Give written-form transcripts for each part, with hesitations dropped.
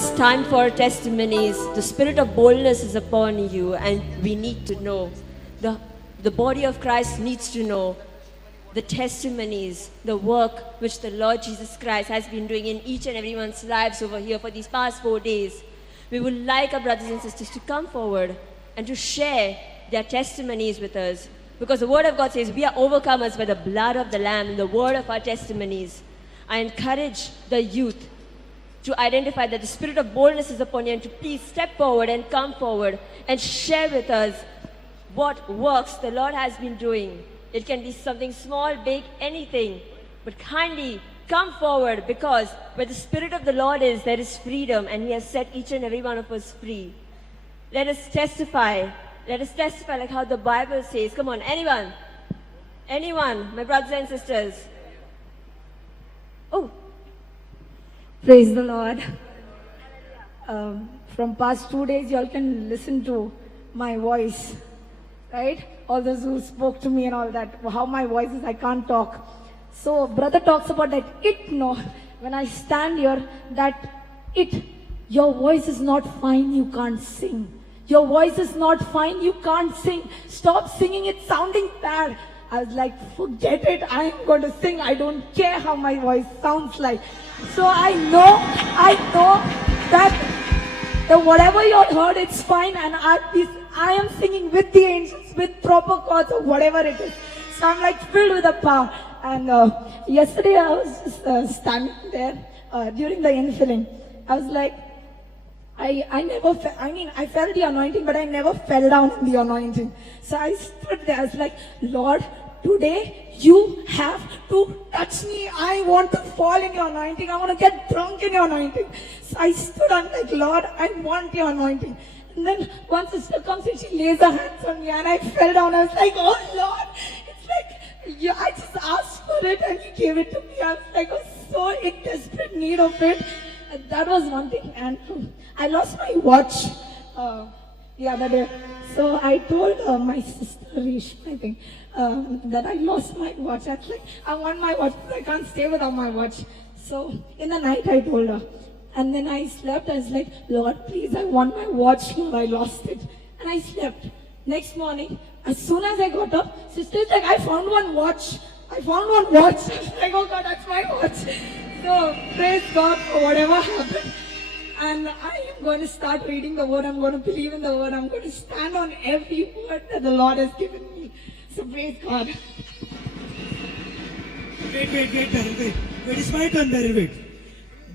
it's time for testimonies. The spirit of boldness is upon you, and we need to know. The body of Christ needs to know the testimonies, the work which the Lord Jesus Christ has been doing in each and everyone's lives over here for these past 4 days. We would like our brothers and sisters to come forward and to share their testimonies with us. Because the Word of God says we are overcomers by the blood of the Lamb and the word of our testimonies. I encourage the youth to identify that the spirit of boldness is upon you and to please step forward and come forward and share with us what works the Lord has been doing. It can be something small, big, anything. But kindly come forward, because where the Spirit of the Lord is, there is freedom, and He has set each and every one of us free. Let us testify. Let us testify like how the Bible says. Come on, anyone? Anyone, my brothers and sisters? Oh. Praise the Lord. From past 2 days, you all can listen to my voice, right? All those who spoke to me and all that, how my voice is, I can't talk. So brother talks about that when I stand here, that your voice is not fine, you can't sing. Your voice is not fine, you can't sing. Stop singing, it's sounding bad. I was like, forget it, I am going to sing. I don't care how my voice sounds like. So I know that whatever you all heard, it's fine, and I am singing with the angels, with proper chords or whatever it is. So I'm like filled with the power. And yesterday I was just standing there during the infilling. I was like, I felt the anointing, but I never fell down in the anointing. So I stood there. I was like, Lord, today you have to touch me. I want to fall in your anointing. I want to get drunk in your anointing. So I stood. I'm like, Lord, I want your anointing. And then one sister comes and she lays her hands on me, and I fell down. I was like, oh Lord. It's like, I just asked for it and He gave it to me. I was like, I was so in desperate need of it. And that was one thing. And I lost my watch the other day. So I told my sister Reshma, I think, that I lost my watch. I was like, I want my watch. I can't stay without my watch. So in the night I told her. And then I slept. I was like, Lord, please, I want my watch. Lord, I lost it. And I slept. Next morning, as soon as I got up, sister's like, I found one watch. I found one watch. I was like, oh God, that's my watch. So praise God for whatever happened. And I am going to start reading the Word. I'm going to believe in the Word. I'm going to stand on every word that the Lord has given me. So praise God. Wait, Daryl, wait. It's my turn, Daryl, wait.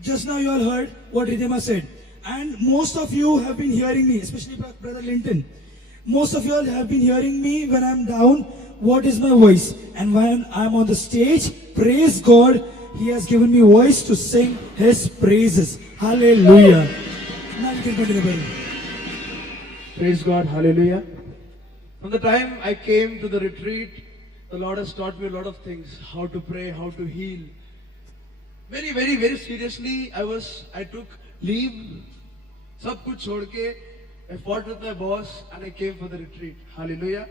Just now you all heard what Ridhima said. And most of you have been hearing me, especially Brother Linton. Most of you all have been hearing me when I'm down. What is my voice? And when I'm on the stage, praise God, He has given me voice to sing His praises. Hallelujah. Now you can continue, brother. Praise God. Hallelujah. From the time I came to the retreat, the Lord has taught me a lot of things. How to pray, how to heal. Very, very, very seriously, I took leave. Sab kuch chhod ke, I fought with my boss and I came for the retreat. Hallelujah.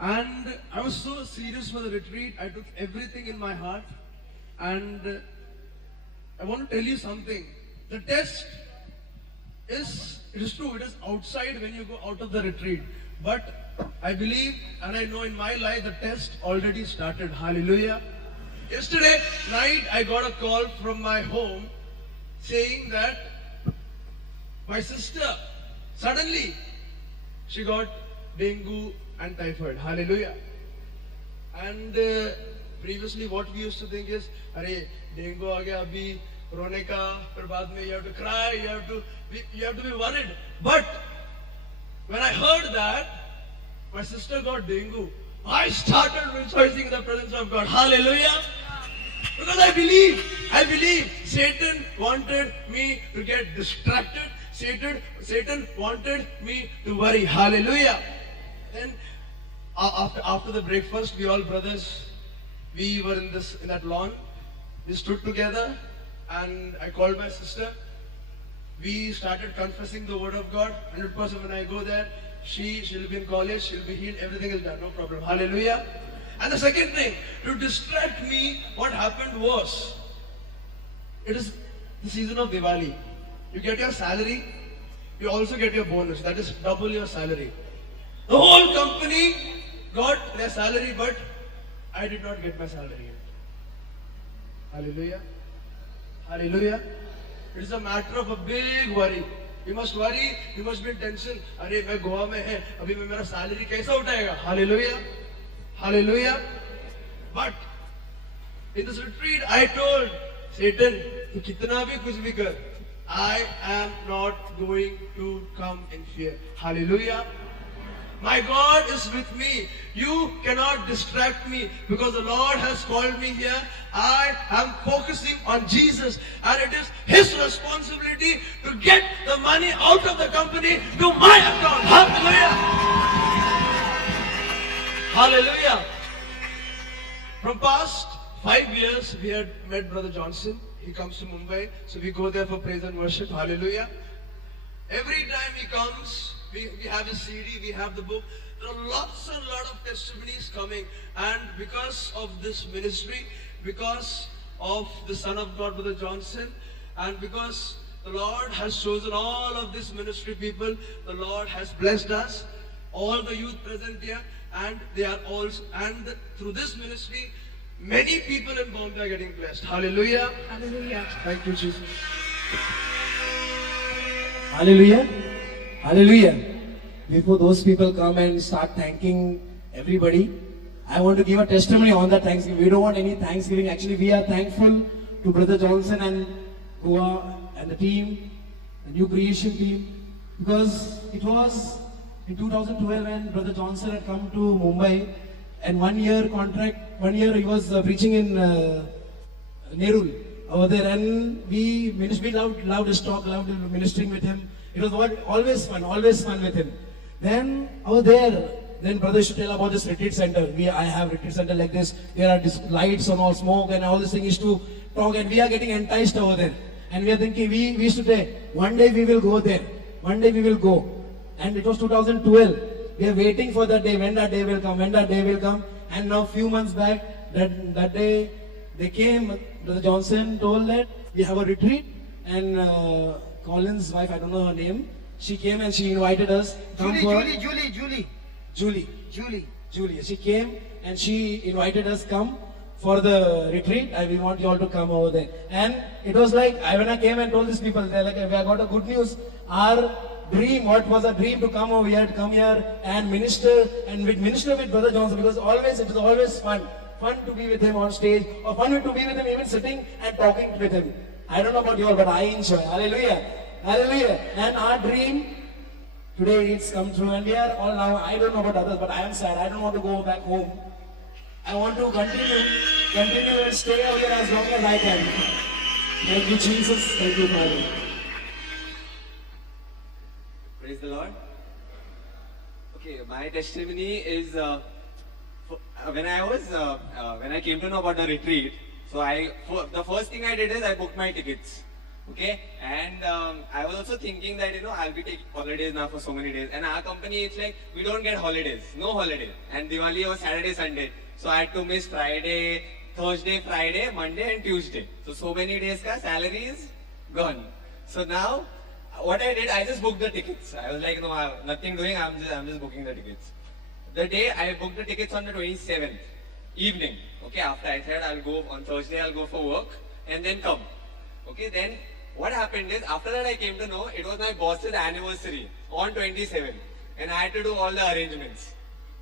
And I was so serious for the retreat. I took everything in my heart. And I want to tell you something. The test it is true, it is outside when you go out of the retreat. But I believe and I know in my life the test already started. Hallelujah. Yesterday night I got a call from my home saying that my sister, suddenly, she got dengue and typhoid. Hallelujah. And previously what we used to think is, Arey, dengue aa gaya abhi, rone ka, fir baad mein you have to cry, you have to be worried. But when I heard that my sister got dengue, I started rejoicing in the presence of God. Hallelujah. Because I believe Satan wanted me to get distracted. Satan wanted me to worry. Hallelujah. Then after the breakfast, we all brothers, we were in that lawn. We stood together and I called my sister. We started confessing the word of God. 100% when I go there, she'll be in college, she'll be healed, everything is done, no problem. Hallelujah. And the second thing, to distract me, what happened was, it is the season of Diwali. You get your salary, you also get your bonus. That is double your salary. The whole company got their salary, but I did not get my salary yet. Hallelujah. Hallelujah. It is a matter of a big worry. You must worry, you must be in tension. अरे मैं गोवा में है, अभी मैं मेरा salary कैसा उठाएगा? Hallelujah. Hallelujah. But in this retreat, I told Satan, तू कितना भी कुछ भी कर, I am not going to come in fear. Hallelujah. My God is with me. You cannot distract me because the Lord has called me here. I am focusing on Jesus, and it is His responsibility to get the money out of the company to my account. Hallelujah. Hallelujah. From past 5 years, we had met Brother Johnson. He comes to Mumbai, so we go there for praise and worship. Hallelujah. Every time he comes, we have his CD, we have the book. There are lots and lot of testimonies coming. And because of this ministry, because of the Son of God, Brother Johnson, and because the Lord has chosen all of these ministry people, the Lord has blessed us, all the youth present here, and they are also, and through this ministry, many people in Bombay are getting blessed. Hallelujah. Hallelujah. Thank you, Jesus. Hallelujah. Hallelujah. Before those people come and start thanking everybody, I want to give a testimony on that Thanksgiving. We don't want any Thanksgiving. Actually, we are thankful to Brother Johnson and Goa and the team, the New Creation team, because it was in 2012 when Brother Johnson had come to Mumbai, and 1 year contract, 1 year he was preaching in Nerul over there, and we loved his talk, loved ministering with him. It was always fun with him. Then over there, then brother used to tell about this retreat center. I have retreat center like this. There are lights and all smoke and all these things. Used to talk, and we are getting enticed over there. And we are thinking, we used to say, one day we will go there. One day we will go. And it was 2012. We are waiting for that day, when that day will come, when that day will come. And now few months back, that day they came. Brother Johnson told that we have a retreat, and Colin's wife, I don't know her name, she came and she invited us. Julie. She came and she invited us come for the retreat. We want you all to come over there. And it was like, when I came and told these people, they're like, we have got a good news. Our dream, what was a dream to come over here, to come here and minister with Brother Johnson, because it was always fun to be with him on stage, or fun to be with him even sitting and talking with him. I don't know about you all, but I enjoy. Hallelujah. Hallelujah. And our dream, today it's come true, and we are all now, I don't know about others, but I am sad. I don't want to go back home. I want to continue and stay over here as long as I can. Thank you, Jesus. Thank you, Father. Praise the Lord. Okay, my testimony is when I came to know about the retreat. So the first thing I did is I booked my tickets. Okay, and I was also thinking that I'll be taking holidays now for so many days. And our company, it's like we don't get holidays, no holiday. And Diwali was Saturday, Sunday. So I had to miss Friday, Thursday, Friday, Monday, and Tuesday. So many days ka salary is gone. So now, what I did, I just booked the tickets. I was like, no, I have nothing doing. I'm just booking the tickets. The day I booked the tickets on the 27th evening. Okay, after I said I'll go on Thursday, I'll go for work and then come. Okay, then what happened is, after that I came to know it was my boss's anniversary on 27th, and I had to do all the arrangements.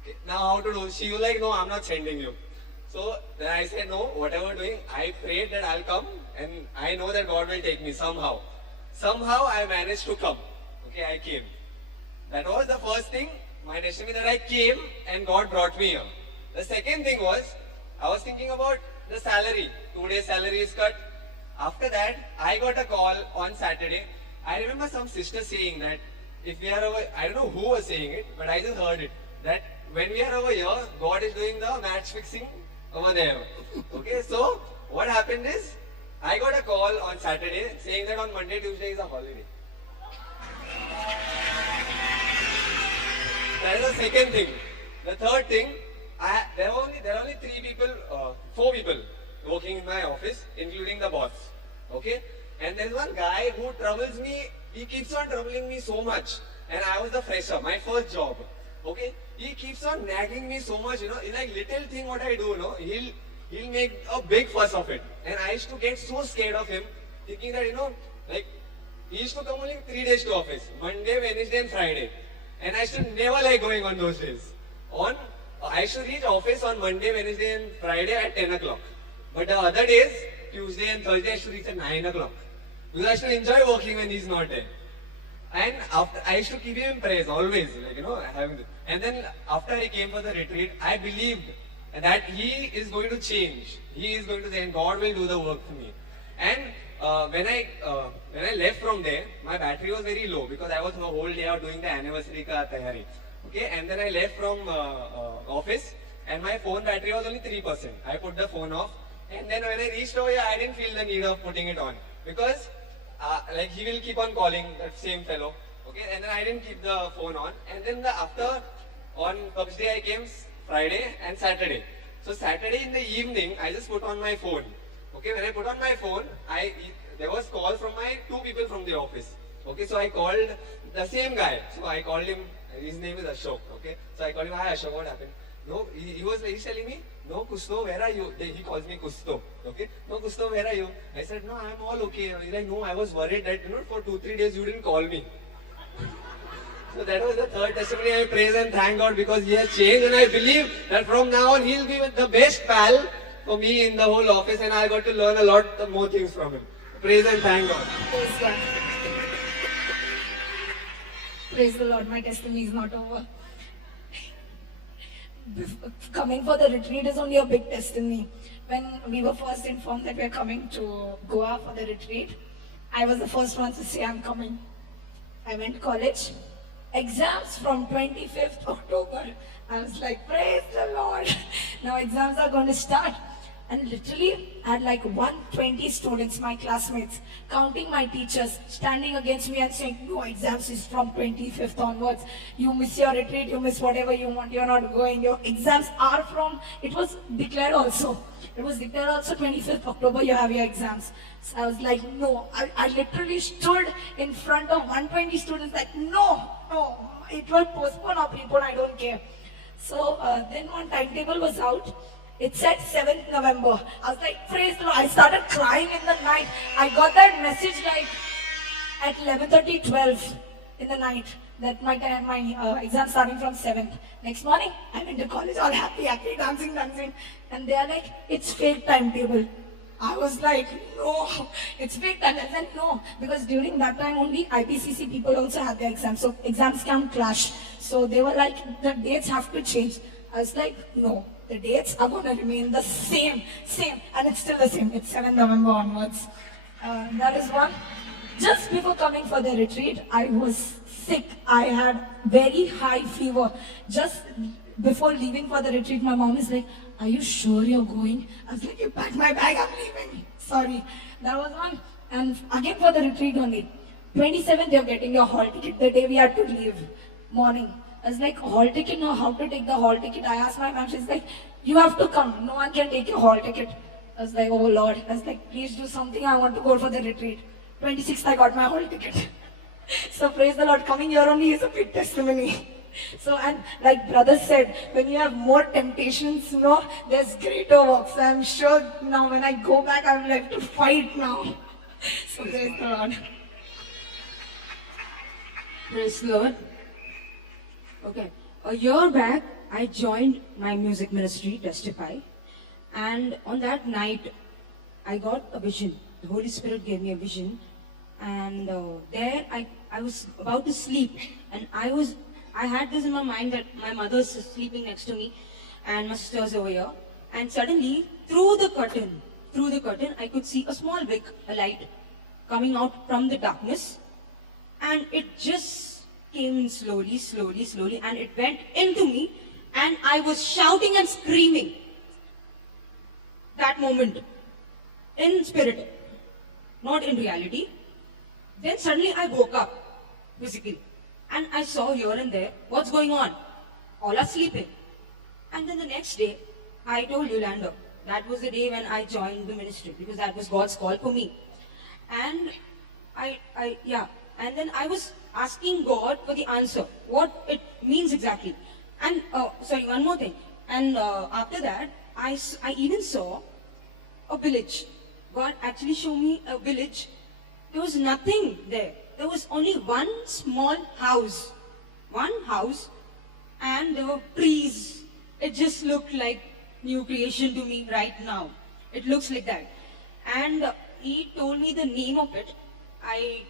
Okay, now how to do? She was like, no, I'm not sending you. So then I said, no, whatever doing, I prayed that I'll come, and I know that God will take me somehow. Somehow I managed to come. Okay, I came. That was the first thing, my testimony, that I came and God brought me here. The second thing was, I was thinking about the salary. 2 days salary is cut. After that, I got a call on Saturday. I remember some sister saying that if we are over, I don't know who was saying it, but I just heard it, that when we are over here, God is doing the match fixing over there. Okay, so what happened is, I got a call on Saturday saying that on Monday, Tuesday is a holiday. That is the second thing. The third thing, there are only 4 people working in my office, including the boss. Okay, And there's one guy who troubles me, he keeps on troubling me so much. And I was the fresher, my first job. Okay? He keeps on nagging me so much, it's like little thing what I do, he'll make a big fuss of it. And I used to get so scared of him, thinking that, like, he used to come only 3 days to office, Monday, Wednesday and Friday. And I used to never like going on those days. I used to reach office on Monday, Wednesday and Friday at 10 o'clock. But the other days, Tuesday and Thursday, I used to reach at 9 o'clock. Because I used to enjoy working when he's not there. And after, I used to keep him in praise, always, having this. And then after he came for the retreat, I believed that he is going to change. He is going to say, and God will do the work for me. And when I left from there, my battery was very low because I was the whole day out doing the anniversary ka tayari. Okay, and then I left from office and my phone battery was only 3%. I put the phone off, and then when I reached over here, I didn't feel the need of putting it on because like he will keep on calling that same fellow. Okay, and then I didn't keep the phone on, and then on Thursday I came Friday and Saturday. So Saturday in the evening, I just put on my phone. Okay, when I put on my phone, there was call from my 2 people from the office. Okay, so I called the same guy. So I called him. His name is Ashok. Okay, so I called him. Hi Ashok, what happened? No, he's telling me, no Kusto, where are you? He calls me Kusto. Okay, no Kusto, where are you? I said, no, I'm all okay. He's like, no, I was worried that for 2-3 days you didn't call me. So that was the third testimony. I praise and thank God because he has changed, and I believe that from now on he'll be the best pal for me in the whole office, and I got to learn a lot more things from him. Praise and thank God. Praise God. Praise the Lord, my testimony is not over. Coming for the retreat is only a big testimony. When we were first informed that we are coming to Goa for the retreat, I was the first one to say I'm coming. I went to college. Exams from 25th October. I was like, praise the Lord. Now exams are going to start. And literally, I had like 120 students, my classmates, counting my teachers, standing against me and saying, no, exams is from 25th onwards. You miss your retreat, you miss whatever you want, you're not going. Your exams are from, it was declared also. It was declared also 25th October, you have your exams. So I was like, no. I literally stood in front of 120 students like, no, it will postpone or prepone, I don't care. So then one timetable was out. It said 7th November. I was like, praise the Lord. I started crying in the night. I got that message like at 11:30, 12 in the night that my exam starting from 7th. Next morning, I went to college all happy, dancing. And they are like, it's fake timetable. I was like, no, it's fake time. I said, no, because during that time only IPCC people also had their exams. So exams can clash. So they were like, the dates have to change. I was like, no. The dates are going to remain the same, and it's still the same. It's 7th November onwards. That is one. Just before coming for the retreat, I was sick. I had very high fever. Just before leaving for the retreat, my mom is like, are you sure you're going? I was like, you packed my bag, I'm leaving. Sorry. That was one. And again for the retreat only. 27th, you're getting your hall ticket. The day we had to leave. Morning. I was like, hall ticket, no, how to take the hall ticket? I asked my mom, she's like, you have to come. No one can take your hall ticket. I was like, oh Lord. I was like, please do something. I want to go for the retreat. 26th, I got my hall ticket. So praise the Lord. Coming here only is a big testimony. So, and like brother said, when you have more temptations, there's greater work. So I'm sure now when I go back, I will have to fight now. So praise the Lord. Praise the Lord. Okay, a year back, I joined my music ministry, Testify, and on that night, I got a vision. The Holy Spirit gave me a vision, and there I was about to sleep, and I had this in my mind that my mother's sleeping next to me, and my sister's over here, and suddenly, through the curtain, I could see a small wick, a light, coming out from the darkness, and it just came in slowly, and it went into me, and I was shouting and screaming that moment in spirit, not in reality. Then suddenly I woke up physically, and I saw here and there what's going on. All are sleeping. And then the next day, I told Yolanda, that was the day when I joined the ministry, because that was God's call for me. And and then I was asking God for the answer, what it means exactly. And sorry, one more thing. And after that, I even saw a village. God actually showed me a village. There was nothing there. There was only one small house. One house, and there were trees. It just looked like new creation to me right now. It looks like that. And he told me the name of it. I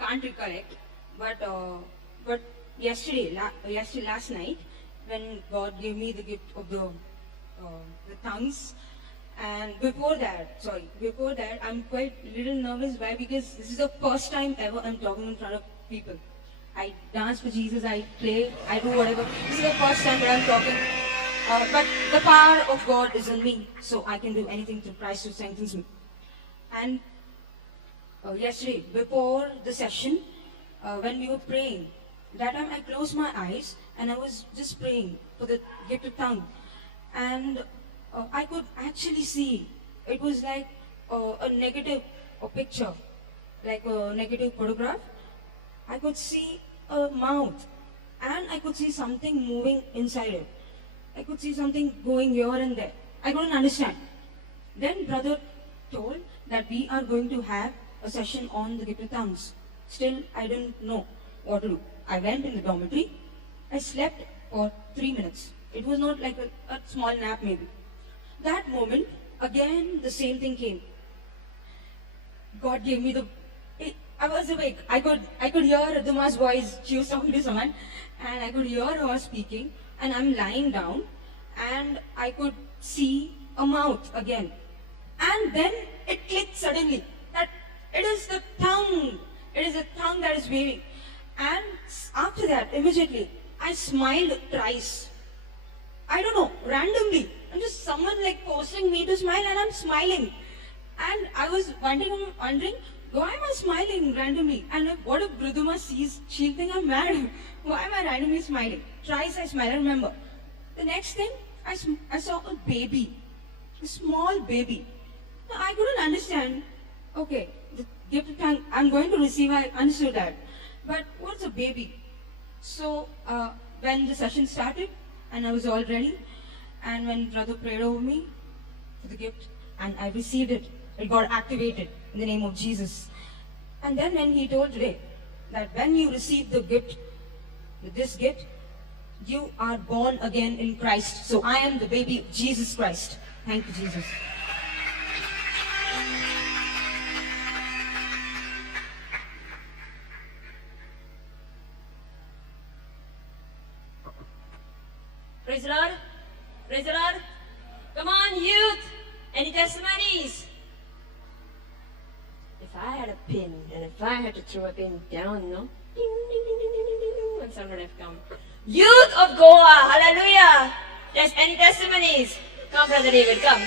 can't recollect. But yesterday, last night, when God gave me the gift of the tongues, and before that, I'm quite little nervous. Why? Because this is the first time ever I'm talking in front of people. I dance for Jesus, I play, I do whatever. This is the first time that I'm talking. But the power of God is in me, so I can do anything through Christ who strengthens me. And yesterday, before the session, when we were praying, that time I closed my eyes and I was just praying for the gift of tongue. And I could actually see, it was like a negative picture, like a negative photograph. I could see a mouth and I could see something moving inside it. I could see something going here and there. I couldn't understand. Then brother told that we are going to have a session on the gift of tongues. Still, I didn't know what to do. I went in the dormitory. I slept for 3 minutes. It was not like a small nap maybe. That moment, again, the same thing came. God gave me I was awake. I could hear Riddhima's voice. She was talking to someone, and I could hear her speaking. And I'm lying down, and I could see a mouth again. And then it clicked suddenly that it is the tongue. It is the tongue that is waving. And after that, immediately, I smiled thrice. I don't know, randomly. And just someone like forcing me to smile, and I'm smiling. And I was wondering, why am I smiling randomly? And what if Riddhima sees, she'll think I'm mad. Why am I randomly smiling? Thrice I smiled, I remember. The next thing, I saw a baby. A small baby. Now, I couldn't understand. Okay, the gift of tongue, I'm going to receive, I understood that. But what's a baby? So, when the session started, and I was all ready, and when brother prayed over me for the gift, and I received it, it got activated in the name of Jesus. And then when he told today that when you receive the gift, this gift, you are born again in Christ. So I am the baby of Jesus Christ. Thank you, Jesus. Praise the Lord. Praise the Lord. Come on, youth. Any testimonies? If I had a pin, and if I had to throw a pin down, no? Ding, ding, ding, ding, ding, ding, ding, ding, when someone would have come. Youth of Goa, hallelujah. Yes, any testimonies? Come, Brother David, come.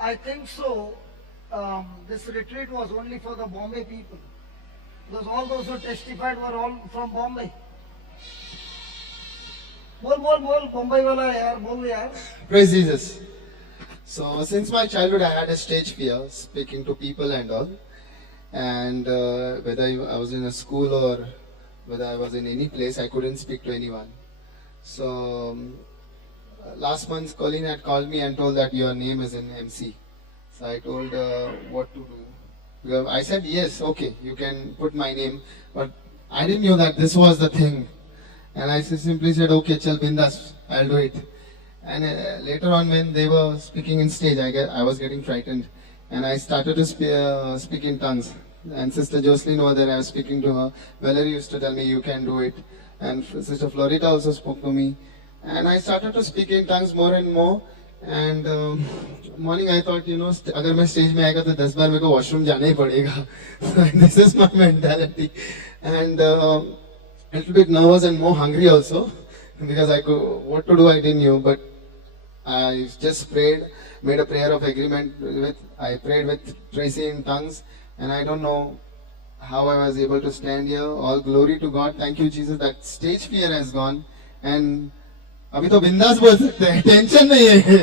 I think so. This retreat was only for the Bombay people. Because all those who testified were all from Bombay. Bol, Bombay wala yaar, bol yaar. Praise Jesus. So since my childhood I had a stage fear, speaking to people and all. And whether I was in a school or whether I was in any place, I couldn't speak to anyone. So last month Colleen had called me and told that your name is in MC. So I told what to do. Because I said yes, okay, you can put my name. But I didn't know that this was the thing. And I simply said, okay, chal bindas, I'll do it. And later on when they were speaking in stage, I was getting frightened. And I started to speak in tongues. And Sister Jocelyn over there, I was speaking to her. Valerie used to tell me, you can do it. And Sister Florita also spoke to me. And I started to speak in tongues more and more. And morning I thought, you know, अगर मैं stage में आएगा तो 10 बार मेरे को washroom जाना ही पड़ेगा. This is my mentality. And a little bit nervous and more hungry also. Because what to do I didn't know. But I just prayed, made a prayer of agreement I prayed with Tracy in tongues. And I don't know how I was able to stand here. All glory to God. Thank you, Jesus. That stage fear has gone. And अभी तो बिंदास बोल सकते हैं, tension नहीं है.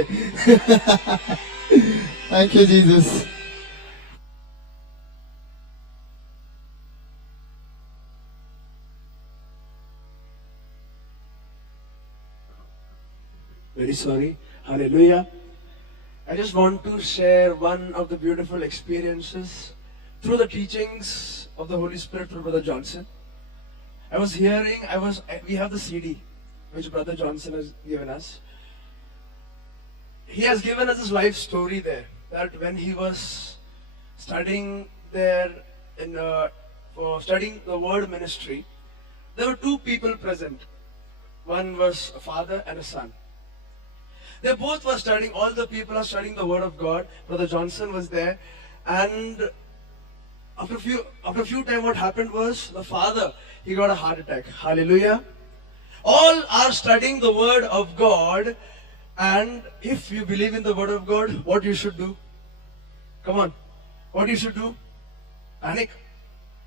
Thank you, Jesus. Very sorry. Hallelujah. I just want to share one of the beautiful experiences through the teachings of the Holy Spirit through Brother Johnson. We have the CD which Brother Johnson has given us. He has given us his life story there, that when he was studying there for studying the word ministry, there were two people present. One was a father and a son. They both were studying, all the people are studying the word of God. Brother Johnson was there, and after a few time what happened was, the father, he got a heart attack. Hallelujah. All are studying the word of God, and if you believe in the word of God, what you should do? Come on. What you should do? Panic.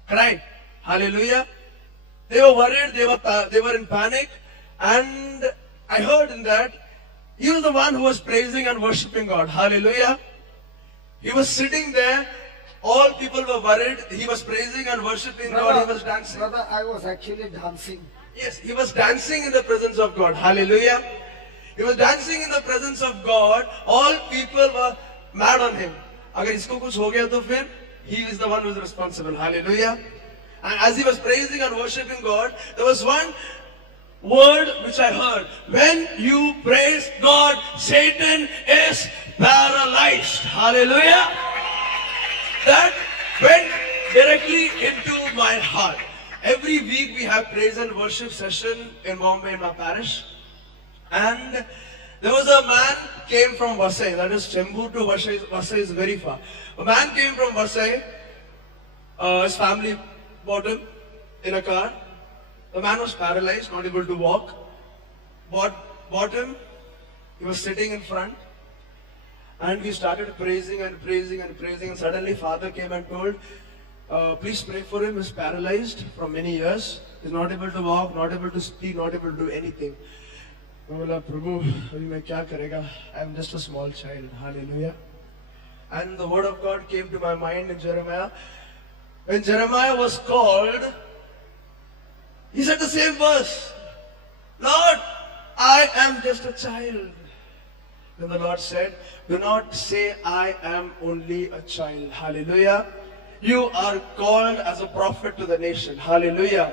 Cry. Hallelujah. They were worried, they were in panic, and I heard in that, he was the one who was praising and worshipping God. Hallelujah. He was sitting there. All people were worried. He was praising and worshipping God. He was dancing. Brother, I was actually dancing. Yes, he was dancing in the presence of God. Hallelujah. He was dancing in the presence of God. All people were mad on him. Agar isko kuch ho gaya to fir, he is the one who is responsible. Hallelujah. And as he was praising and worshipping God, there was one word which I heard. When you praise God, Satan is paralyzed. Hallelujah. That went directly into my heart. Every week we have praise and worship session in Bombay in my parish. And there was a man came from Vasai, that is Chembur to Vasai is very far. A man came from Vasai, his family bought him in a car. The man was paralyzed, not able to walk. Bought him, he was sitting in front. And we started praising and praising and praising. And suddenly father came and told, please pray for him. He's paralyzed from many years. He's not able to walk, not able to speak, not able to do anything. I said, Prabhu, I'm just a small child. Hallelujah. And the word of God came to my mind in Jeremiah. When Jeremiah was called, he said the same verse. Lord, I am just a child. Then the Lord said, do not say I am only a child. Hallelujah. You are called as a prophet to the nation. Hallelujah.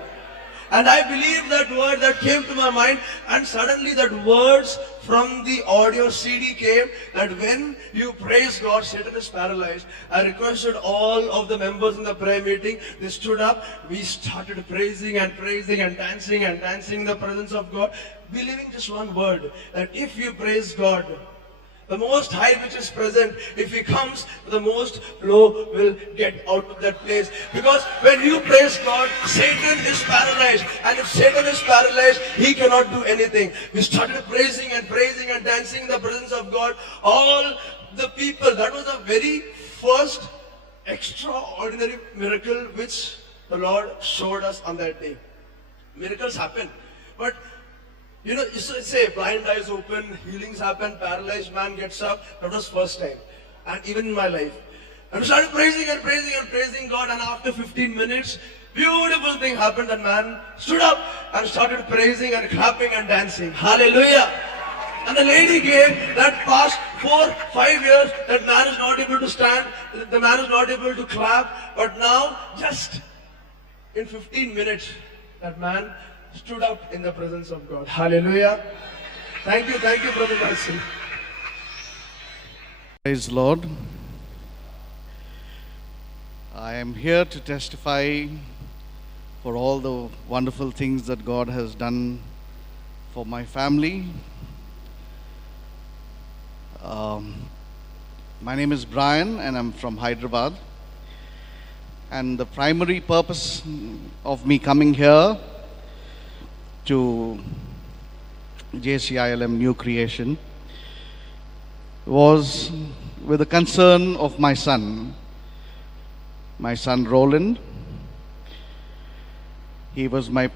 And I believe that word that came to my mind, and suddenly that words from the audio CD came, that when you praise God, Satan is paralyzed. I requested all of the members in the prayer meeting, they stood up, we started praising and praising and dancing in the presence of God, believing just one word, that if you praise God, the Most High which is present, if He comes, the Most Low will get out of that place. Because when you praise God, Satan is paralyzed. And if Satan is paralyzed, he cannot do anything. We started praising and dancing in the presence of God. All the people, that was the very first extraordinary miracle which the Lord showed us on that day. Miracles happen. But you know, you say blind eyes open, healings happen, paralyzed man gets up. That was first time. And even in my life. And we started praising God, and after 15 minutes, beautiful thing happened. That man stood up and started praising and clapping and dancing. Hallelujah. And the lady came, that past 4-5 years, that man is not able to stand, the man is not able to clap, but now just in 15 minutes, that man stood up in the presence of God. Hallelujah. Thank you, Brother Nelson. Praise the Lord. I am here to testify for all the wonderful things that God has done for my family. My name is Brian and I'm from Hyderabad. And the primary purpose of me coming here to JCILM New Creation was with the concern of my son Roland. He was our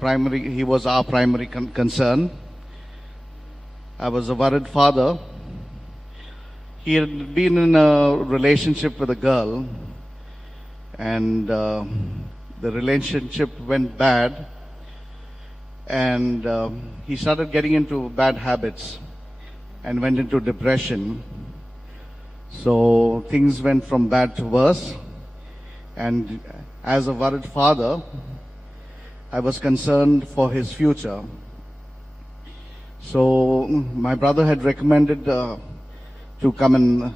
primary concern. I was a worried father. He had been in a relationship with a girl, and the relationship went bad, and he started getting into bad habits and went into depression. So things went from bad to worse, and as a worried father, I was concerned for his future. So my brother had recommended to come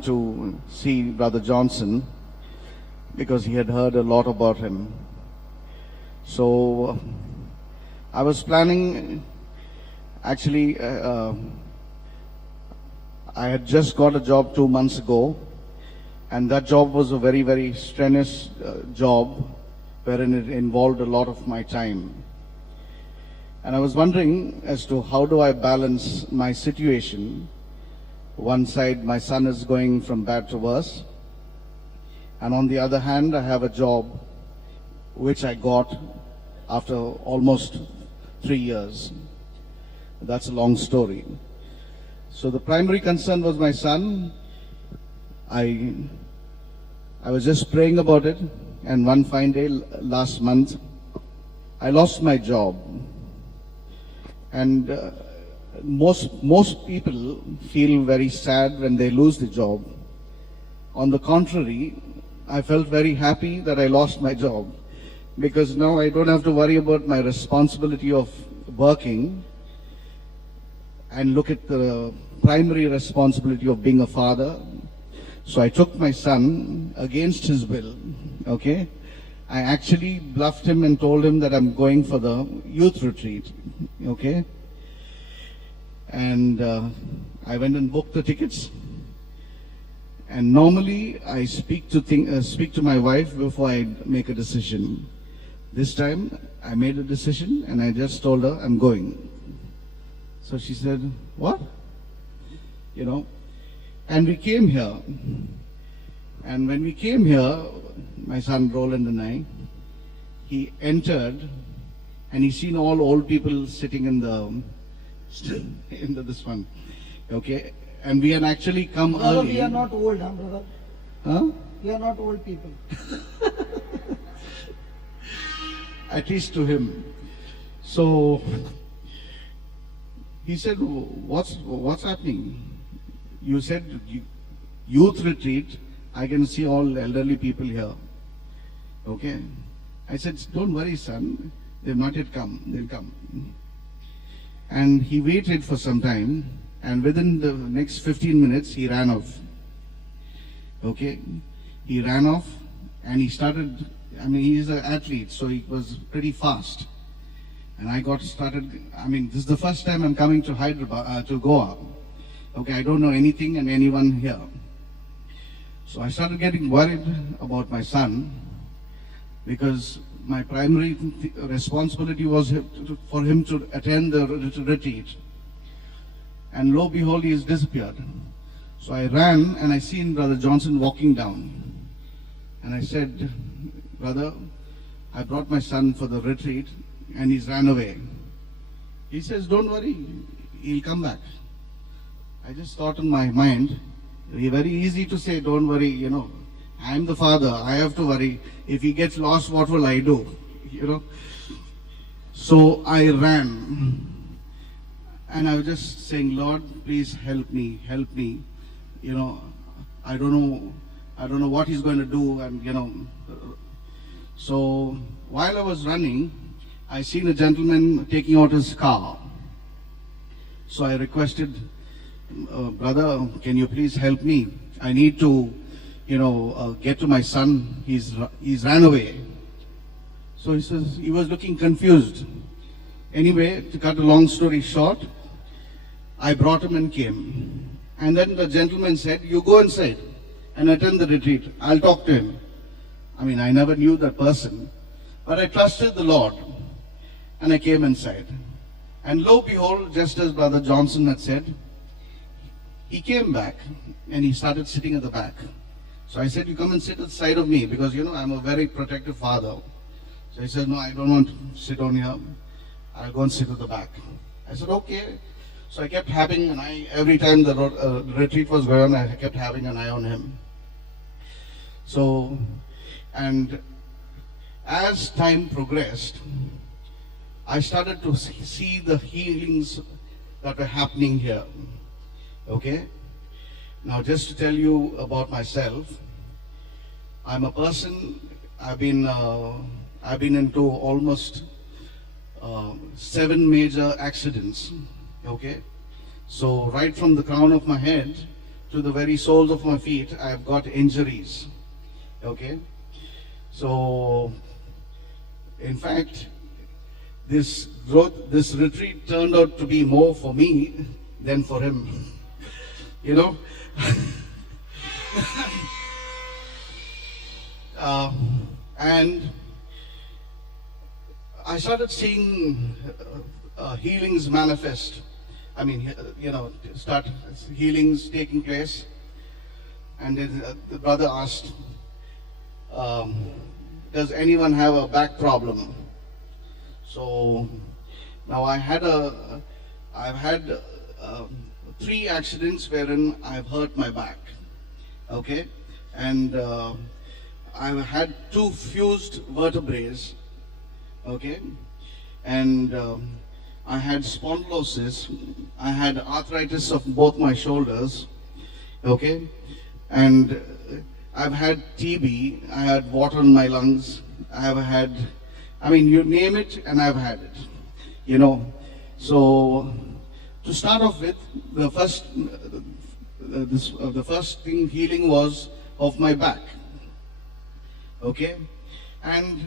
to see Brother Johnson, because he had heard a lot about him. So I was planning, actually, I had just got a job 2 months ago, and that job was a very, very strenuous job, wherein it involved a lot of my time. And I was wondering as to how do I balance my situation. One side, my son is going from bad to worse, and on the other hand, I have a job which I got after almost 3 years. That's a long story. So the primary concern was my son. I was just praying about it, and one fine day last month, I lost my job. And most people feel very sad when they lose the job. On the contrary, I felt very happy that I lost my job, because now I don't have to worry about my responsibility of working and look at the primary responsibility of being a father. So I took my son against his will, okay? I actually bluffed him and told him that I'm going for the youth retreat, okay? And I went and booked the tickets. And normally I speak to my wife before I make a decision. This time I made a decision and I just told her I'm going. So she said, what? You know, and we came here. And when we came here, my son Roland and I, he entered and he seen all old people sitting in this one, okay? And we had actually come Brother, early. we are not old, huh, brother? Huh? We are not old people. At least to him. So he said, what's happening? You said youth retreat, I can see all elderly people here. Okay? I said, don't worry, son. They've not yet come. They'll come. And he waited for some time, and within the next 15 minutes, he ran off. Okay? He ran off, and he started, I mean, he's an athlete, so he was pretty fast. And I got started, I mean, this is the first time I'm coming to Hyderabad, to Goa. Okay, I don't know anything and anyone here. So I started getting worried about my son, because my primary responsibility was for him to attend the retreat. And lo and behold, he has disappeared. So I ran and I seen Brother Johnson walking down. And I said, brother, I brought my son for the retreat and he's ran away. He says, don't worry, he'll come back. I just thought in my mind, very easy to say, don't worry, you know, I'm the father, I have to worry. If he gets lost, what will I do? You know? So I ran. And I was just saying, Lord, please help me. You know, I don't know what he's going to do, and you know. So while I was running, I seen a gentleman taking out his car. So I requested, brother, can you please help me? I need to, you know, get to my son. He's ran away. So he says, he was looking confused. Anyway, to cut a long story short, I brought him and came. And then the gentleman said, you go inside and attend the retreat. I'll talk to him. I mean, I never knew that person, but I trusted the Lord. And I came inside. And lo and behold, just as Brother Johnson had said, he came back and he started sitting at the back. So I said, you come and sit at the side of me, because, you know, I'm a very protective father. So he said, no, I don't want to sit on here. I'll go and sit at the back. I said, okay. So I kept having an eye, every time the retreat was going on, I kept having an eye on him. So, and as time progressed, I started to see the healings that were happening here. Okay? Now just to tell you about myself, I'm a person, I've been into almost 7 major accidents. Okay, so right from the crown of my head to the very soles of my feet, I've got injuries. Okay, so in fact, this retreat turned out to be more for me than for him. You know, and I started seeing healings manifest. I mean, you know, start healings taking place. And then, the brother asked, does anyone have a back problem? So now I've had 3 accidents wherein I've hurt my back. Okay, and I've had 2 fused vertebrae. Okay, and I had spondylosis, I had arthritis of both my shoulders, okay, and I've had TB, I had water in my lungs, I've had, I mean, you name it and I've had it, you know. So to start off with, the first thing healing was of my back, okay, and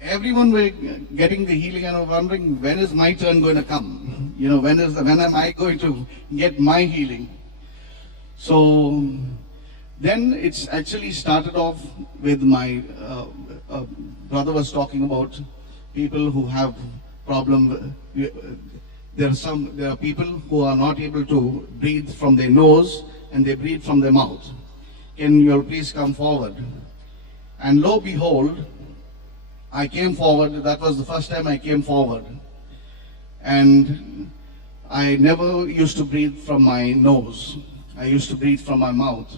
everyone were getting the healing and I was wondering, when is my turn going to come? You know, when am I going to get my healing? So then it's actually started off with my brother was talking about people who have problem. There are people who are not able to breathe from their nose and they breathe from their mouth. Can you all please come forward? And lo behold, I came forward. That was the first time I came forward. And I never used to breathe from my nose. I used to breathe from my mouth.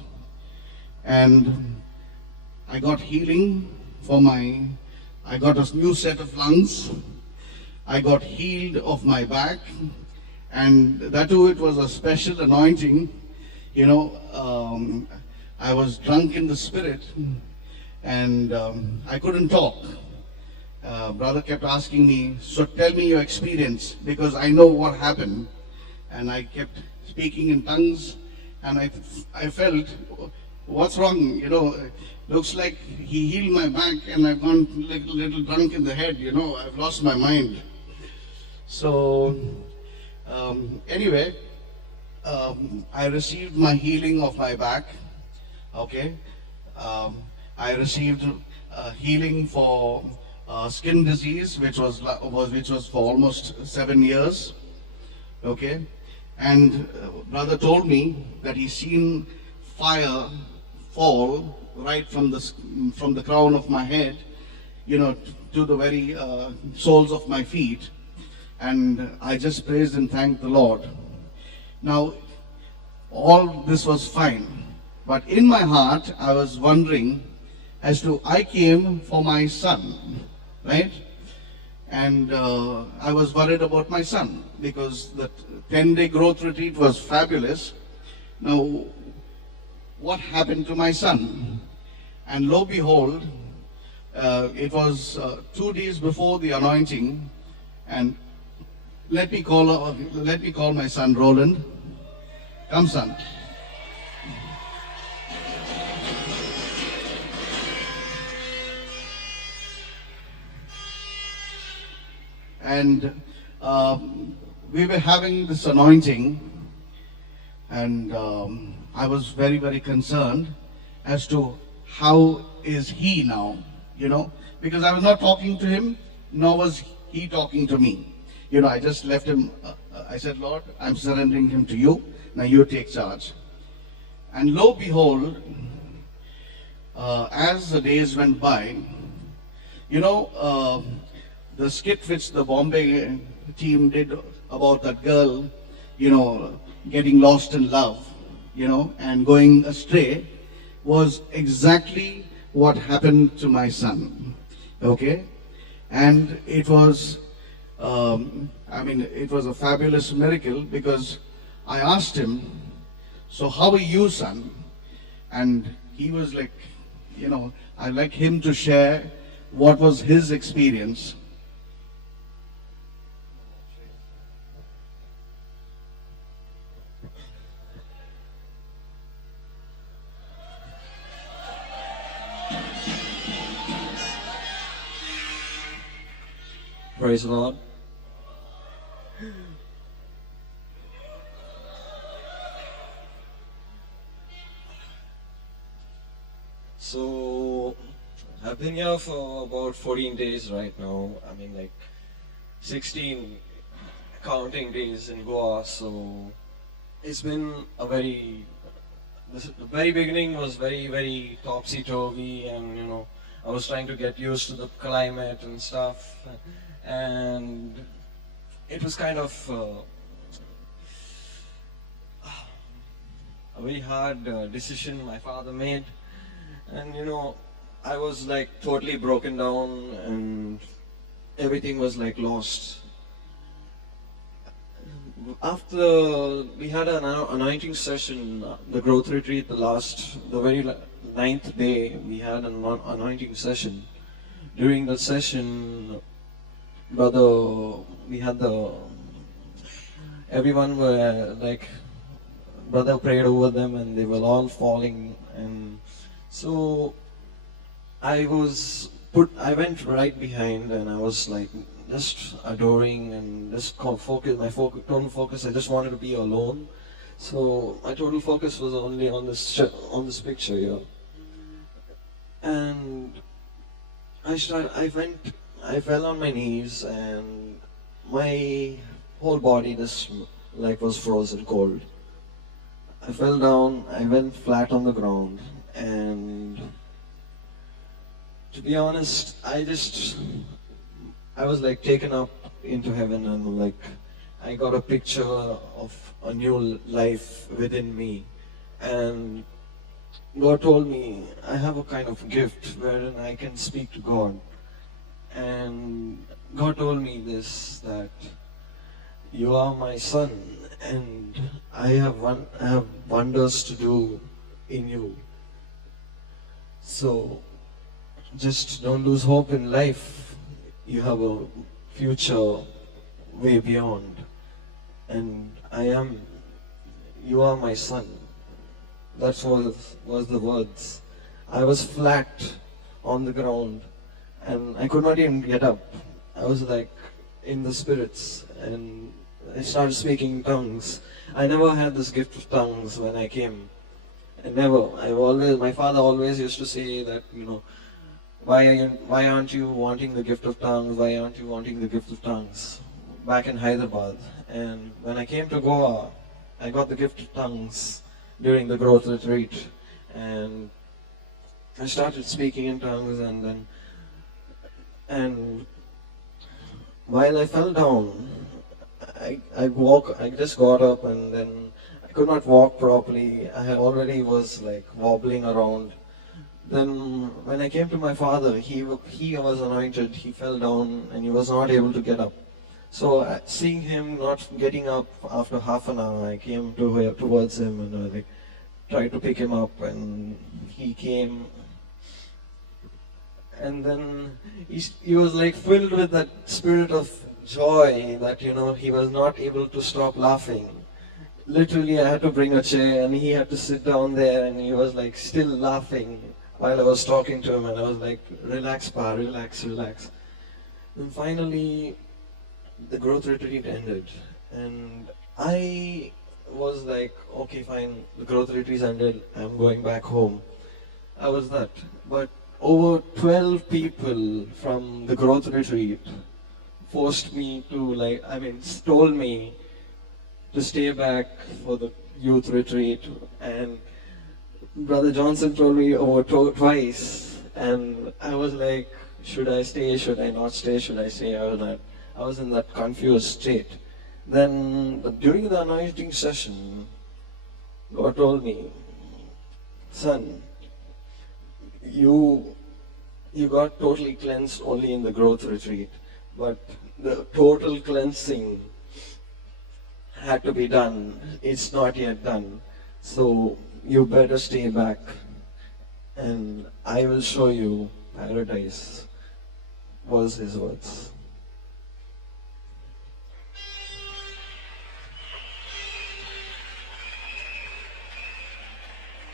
And I got healing for I got a new set of lungs. I got healed of my back. And that too, it was a special anointing. You know, I was drunk in the spirit and I couldn't talk. Brother kept asking me, so tell me your experience, because I know what happened. And I kept speaking in tongues, and I felt, what's wrong? You know, looks like he healed my back, and I've gone a little drunk in the head, you know, I've lost my mind. So, anyway, I received my healing of my back, okay. I received healing for skin disease, which was for almost 7 years, okay. And brother told me that he's seen fire fall right from the crown of my head, you know, to the very soles of my feet, and I just praised and thanked the Lord. Now, all this was fine, but in my heart I was wondering as to, I came for my son, right? And I was worried about my son because the 10-day growth retreat was fabulous. Now, what happened to my son? And lo behold, it was 2 days before the anointing, and let me call my son Roland. Come, son. And we were having this anointing, and I was very, very concerned as to how is he now, you know, because I was not talking to him, nor was he talking to me. You know, I just left him, I said, Lord, I'm surrendering him to you, now you take charge. And lo behold, as the days went by, you know, the skit which the Bombay team did about that girl, getting lost in love, and going astray was exactly what happened to my son. Okay? And it was, it was a fabulous miracle because I asked him, so how are you, son? And he was like, I'd like him to share what was his experience. Praise the Lord. So, I've been here for about 14 days right now. 16 counting days in Goa. So, it's been the very beginning was very, very topsy-turvy, and I was trying to get used to the climate and stuff. And it was kind of a very hard decision my father made. And I was like totally broken down and everything was like lost. After we had an anointing session, the growth retreat, the very ninth day, we had an anointing session. During that session, everyone were like, brother prayed over them and they were all falling, and so I went right behind and I was like just adoring and just total focus, I just wanted to be alone. So my total focus was only on this picture here. And I fell on my knees and my whole body just like was frozen cold. I fell down, I went flat on the ground, and to be honest, I was like taken up into heaven, and like I got a picture of a new life within me. And God told me I have a kind of gift wherein I can speak to God. And God told me this, that you are my son and I have wonders to do in you. So just don't lose hope in life. You have a future way beyond. And you are my son. That was the words. I was flat on the ground and I could not even get up. I was like in the spirits and I started speaking in tongues. I never had this gift of tongues when I came. My father always used to say that, why aren't you wanting the gift of tongues? Why aren't you wanting the gift of tongues? Back in Hyderabad. And when I came to Goa, I got the gift of tongues during the growth retreat. And I started speaking in tongues, and while I fell down, I just got up, and then I could not walk properly. I already was like wobbling around. Then when I came to my father, he was anointed, he fell down and he was not able to get up. So seeing him not getting up after half an hour, I came towards him and I tried to pick him up, and he came. And then he was like filled with that spirit of joy that, he was not able to stop laughing. Literally, I had to bring a chair and he had to sit down there, and he was like still laughing while I was talking to him, and I was like, relax, pa, relax, relax. And finally, the growth retreat ended, and I was like, okay, fine, the growth retreat ended, I'm going back home. I was that. But over 12 people from the growth retreat forced me to told me to stay back for the youth retreat. And Brother Johnson told me over twice, and I was like, should I stay, should I not stay, should I stay? I was in that confused state. Then during the anointing session, God told me, son, you got totally cleansed only in the growth retreat, but the total cleansing had to be done. It's not yet done. So you better stay back and I will show you paradise, was his words.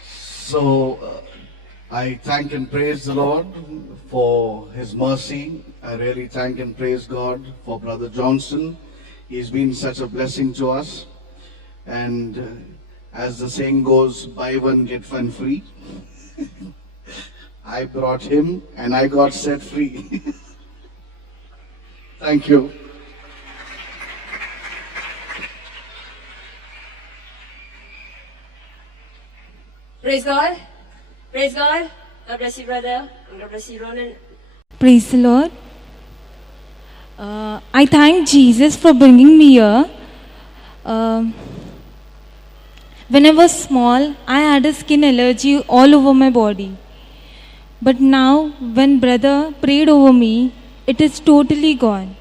So I thank and praise the Lord for His mercy. I really thank and praise God for Brother Johnson. He's been such a blessing to us. And as the saying goes, buy one, get one free. I brought him and I got set free. Thank you. Praise God. Praise God. God bless you, brother. And God bless you, Ronan. Praise the Lord. I thank Jesus for bringing me here. When I was small, I had a skin allergy all over my body. But now, when brother prayed over me, it is totally gone.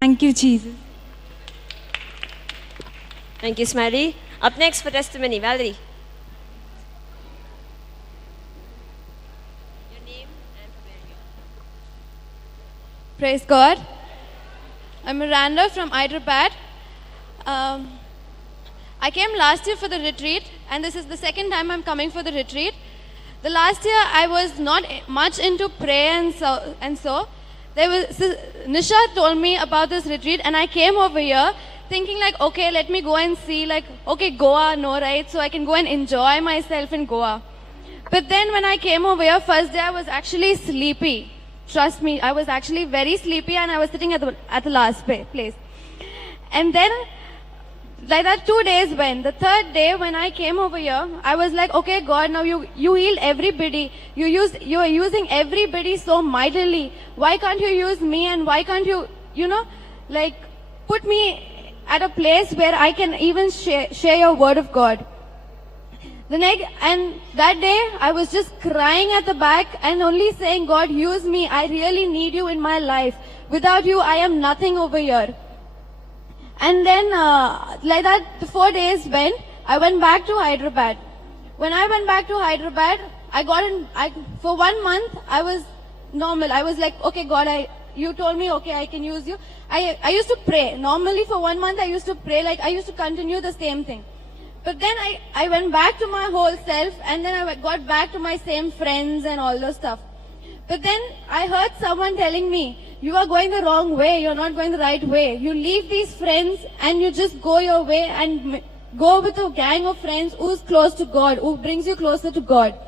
Thank you, Jesus. Thank you, Smiley. Up next for testimony, Valerie. Your name and from where you are. Praise God. I'm Miranda from Hyderabad. I came last year for the retreat, and this is the second time I'm coming for the retreat. The last year I was not much into prayer and so. Nisha told me about this retreat, and I came over here thinking like, okay, let me go and see, like, okay, Goa, no, right? So I can go and enjoy myself in Goa. But then when I came over here, first day I was actually sleepy. Trust me, I was actually very sleepy, and I was sitting at the last place. And then, like that 2 days went. The third day when I came over here, I was like, okay, God, now you healed everybody. You are using everybody so mightily. Why can't you use me, and why can't you, like, put me at a place where I can even share your word of God? And that day, I was just crying at the back and only saying, God, use me. I really need you in my life. Without you, I am nothing over here. And then, like that, the 4 days went, I went back to Hyderabad. When I went back to Hyderabad, for 1 month, I was normal. I was like, okay, God, you told me, okay, I can use you. I used to pray. Normally, for 1 month, I used to pray, like, I used to continue the same thing. But then I went back to my whole self, and then I got back to my same friends and all those stuff. But then I heard someone telling me, you are going the wrong way, you're not going the right way. You leave these friends and you just go your way and go with a gang of friends who's close to God, who brings you closer to God.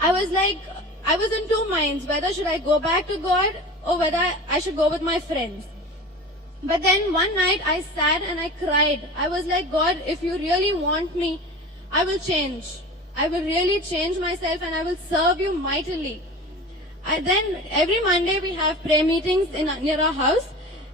I was in two minds, whether should I go back to God or whether I should go with my friends. But then one night I sat and I cried. I was like, God, if you really want me, I will change. I will really change myself and I will serve you mightily. Then every Monday we have prayer meetings near our house,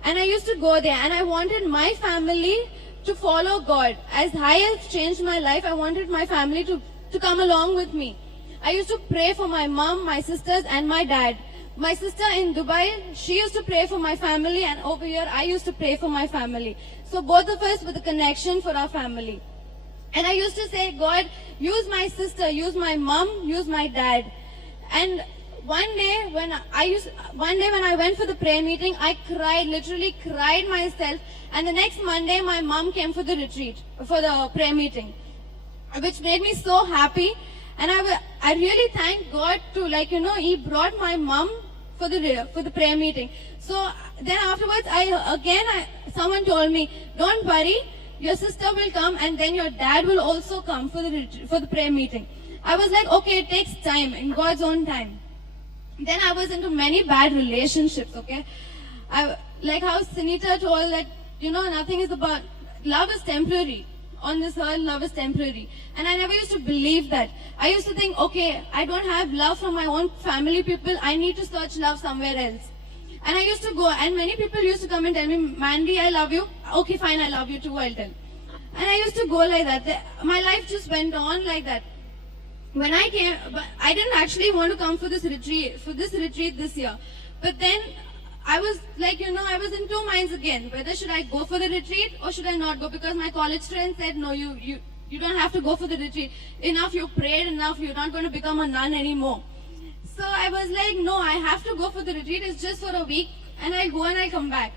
and I used to go there, and I wanted my family to follow God. As I have changed my life, I wanted my family to come along with me. I used to pray for my mom, my sisters, and my dad. My sister in Dubai, she used to pray for my family, and over here I used to pray for my family. So both of us were the connection for our family. And I used to say, God, use my sister, use my mom, use my dad. And one day when I went for the prayer meeting, I cried, literally cried myself. And the next Monday, my mom came for the retreat, for the prayer meeting, which made me so happy. And I really thank God to, He brought my mom for the prayer meeting. So then afterwards, someone told me, don't worry, your sister will come and then your dad will also come for the prayer meeting. I was like, okay, it takes time, in God's own time. Then I was into many bad relationships, okay? Like how Sunita told that, nothing is about, love is temporary. on this earth, love is temporary. And I never used to believe that. I used to think, okay, I don't have love from my own family people. I need to search love somewhere else. And I used to go, and many people used to come and tell me, Mandy, I love you. Okay, fine, I love you too, I'll tell. And I used to go like that. My life just went on like that. When I came, I didn't actually want to come for this retreat this year. But then I was like, I was in two minds again. Whether should I go for the retreat or should I not go? Because my college friends said, no, you don't have to go for the retreat. Enough, you prayed enough, you're not going to become a nun anymore. So I was like, no, I have to go for the retreat. It's just for a week and I'll go and I'll come back.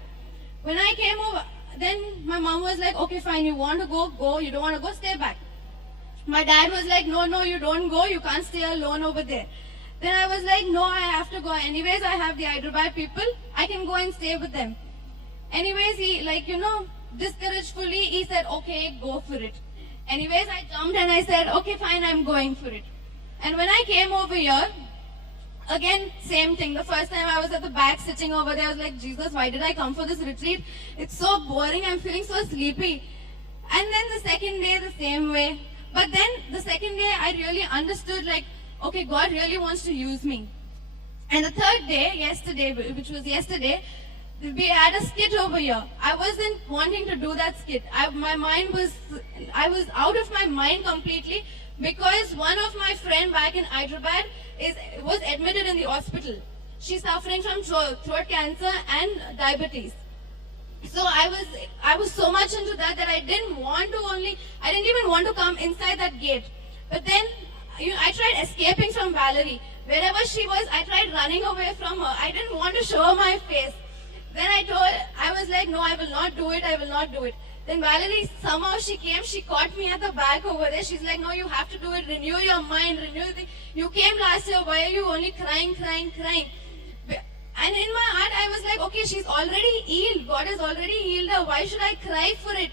When I came over, then my mom was like, okay, fine, you want to go, go. You don't want to go, stay back. My dad was like, no, you don't go. You can't stay alone over there. Then I was like, no, I have to go. Anyways, I have the Hyderabad people. I can go and stay with them. Anyways, he, discouragefully, he said, okay, go for it. Anyways, I jumped and I said, okay, fine, I'm going for it. And when I came over here, again, same thing. The first time I was at the back sitting over there, I was like, Jesus, why did I come for this retreat? It's so boring. I'm feeling so sleepy. And then the second day, the same way. But then the second day, I really understood, okay, God really wants to use me. And the third day, which was yesterday, we had a skit over here. I wasn't wanting to do that skit. I was out of my mind completely because one of my friend back in Hyderabad was admitted in the hospital. She's suffering from throat cancer and diabetes. So I was so much into that I didn't even want to come inside that gate. But then I tried escaping from Valerie. Wherever she was, I tried running away from her. I didn't want to show her my face. Then I was like, no, I will not do it. Then Valerie, somehow she came, she caught me at the back over there. She's like, no, you have to do it, renew your mind, you came last year, why are you only crying? And in my heart, I was like, okay, she's already healed. God has already healed her. Why should I cry for it?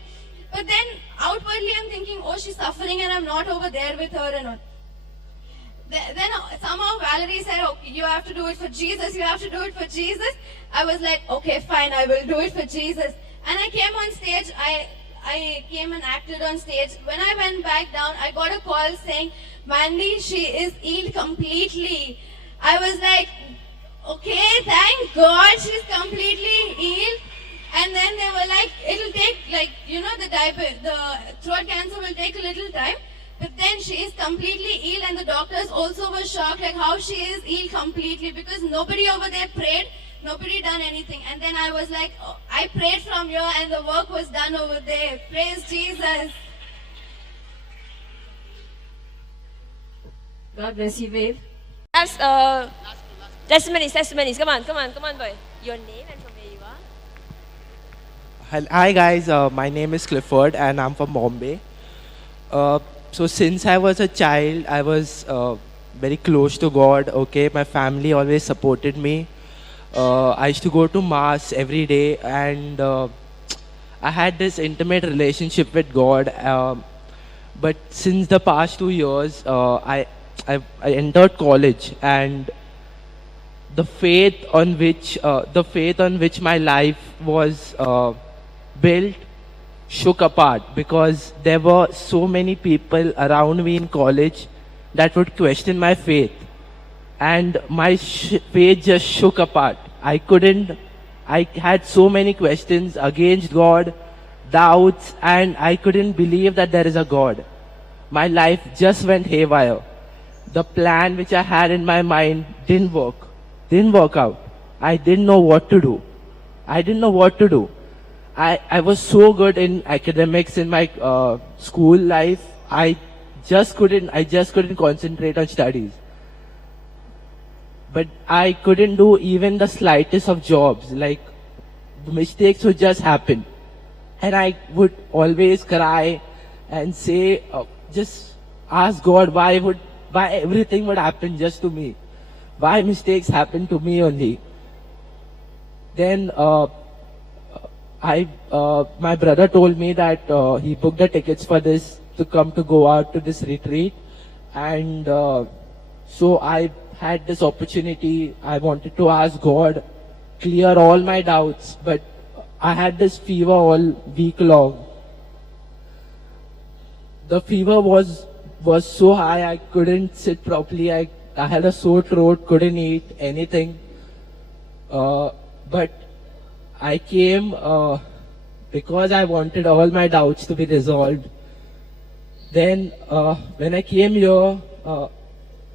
But then outwardly, I'm thinking, oh, she's suffering and I'm not over there with her and all. Then somehow Valerie said, okay, you have to do it for Jesus. You have to do it for Jesus. I was like, okay, fine, I will do it for Jesus. And I came on stage. I came and acted on stage. When I went back down, I got a call saying, Mandy, she is healed completely. I was like, okay, thank God she's completely healed. And then they were like, it'll take the throat cancer will take a little time. But then she is completely healed and the doctors also were shocked how she is healed completely because nobody over there prayed, nobody done anything. And then I was like, oh, I prayed from here and the work was done over there. Praise Jesus. God bless you, babe. As testimonies. Come on, boy. Your name and from where you are? Hi guys, my name is Clifford and I'm from Bombay. So since I was a child, I was very close to God, okay? My family always supported me. I used to go to Mass every day and I had this intimate relationship with God. But since the past 2 years, I entered college and the faith on which my life was built shook apart because there were so many people around me in college that would question my faith, and my faith just shook apart. I had so many questions against God, doubts, and I couldn't believe that there is a God. My life just went haywire. The plan which I had in my mind didn't work out. I didn't know what to do. I was so good in academics in my school life. I just couldn't concentrate on studies. But I couldn't do even the slightest of jobs. The mistakes would just happen. And I would always cry and say, just ask God why everything would happen just to me. Why mistakes happen to me only. Then my brother told me that he booked the tickets for this to come to go out to this retreat, and so I had this opportunity. I wanted to ask God, clear all my doubts, but I had this fever all week long. the fever was so high, I couldn't sit properly. I had a sore throat, couldn't eat anything. But I came because I wanted all my doubts to be resolved. Then when I came here,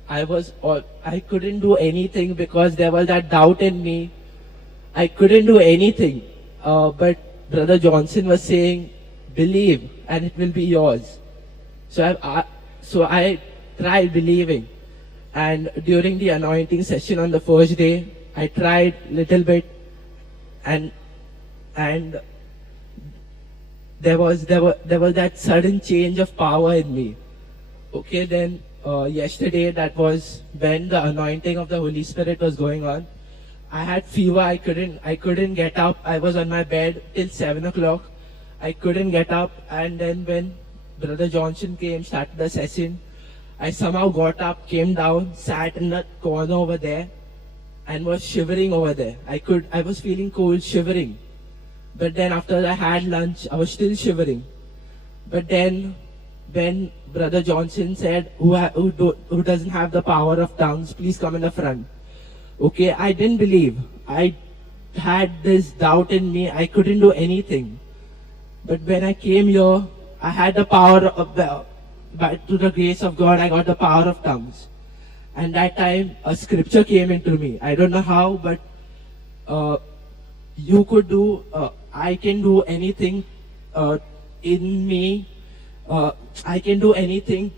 I couldn't do anything because there was that doubt in me. I couldn't do anything. But Brother Johnson was saying, believe and it will be yours. So I tried believing. And during the anointing session on the first day, I tried little bit, and there was that sudden change of power in me. Okay, then yesterday, that was when the anointing of the Holy Spirit was going on. I had fever. I couldn't get up. I was on my bed till 7 o'clock. I couldn't get up, and then when Brother Johnson came, started the session, I somehow got up, came down, sat in that corner over there, and was shivering over there. I was feeling cold, shivering. But then after I had lunch, I was still shivering. But then when Brother Johnson said, who doesn't have the power of tongues, please come in the front. Okay, I didn't believe. I had this doubt in me. I couldn't do anything. But when I came here, I had the power of to the grace of God, I got the power of tongues. And that time, a scripture came into me. I don't know how, but I can do anything in me. I can do anything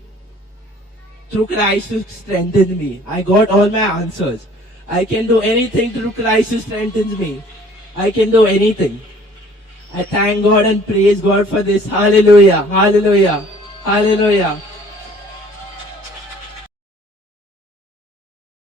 through Christ who strengthens me. I got all my answers. I can do anything through Christ who strengthens me. I can do anything. I thank God and praise God for this. Hallelujah, hallelujah, hallelujah.